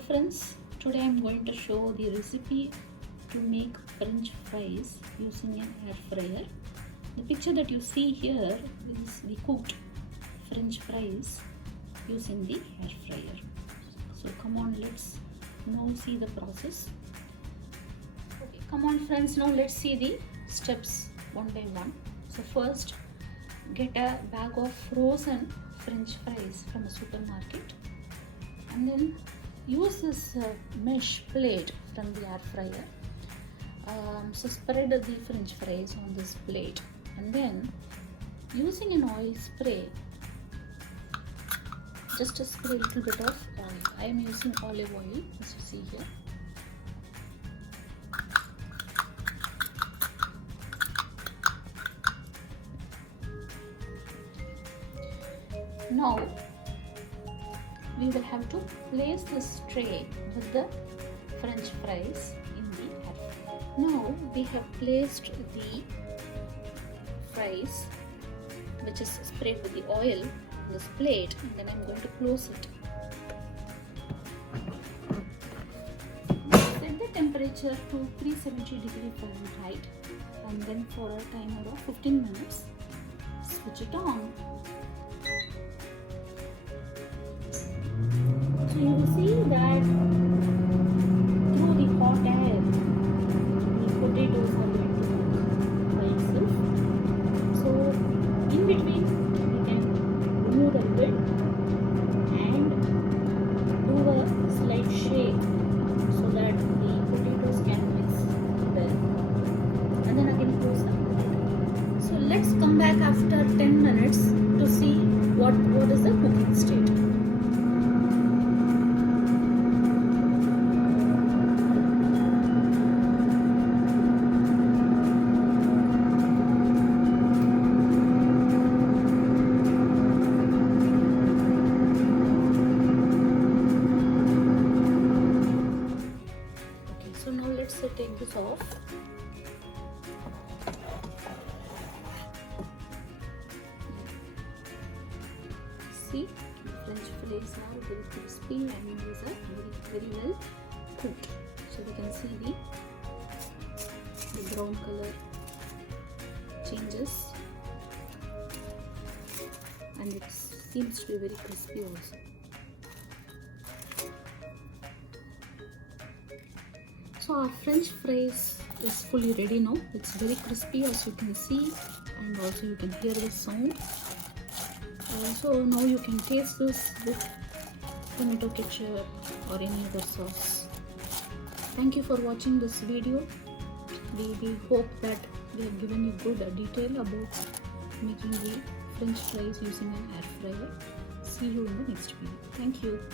Hello friends, today I am going to show the recipe to make French fries using an air fryer. The picture that you see here is the cooked French fries using the air fryer. So come on, let's now see the process. Okay, come on friends, now let's see the steps one by one. So first, get a bag of frozen French fries from a supermarket, and then use this mesh plate from the air fryer. So spread the French fries on this plate, and then using an oil spray, just spray a little bit of oil. I am using olive oil, as you see here. Now we will have to place this tray with the French fries in the air fryer. Now we have placed the fries, which is sprayed with the oil, on this plate, and then I'm going to close it. Set the temperature to 370 Fahrenheit, and then for a timer of 15 minutes, switch it on. So you will see that through the hot air, the potatoes are going to cook by itself. So in between, you can remove the lid and do a slight shake so that the potatoes can mix well. And then again close the lid. So let's come back after 10 minutes to see what is the cooking state. So now let's take this off. See, the French fries are very crispy and these are very well cooked. So we can see the brown color changes, and it seems to be very crispy also. So our French fries is fully ready now. It's very crispy, as you can see, and also you can hear the sound. So now you can taste this with tomato ketchup or any other sauce. Thank you for watching this video. We hope that we have given you good detail about making the French fries using an air fryer. See you in the next video. Thank you.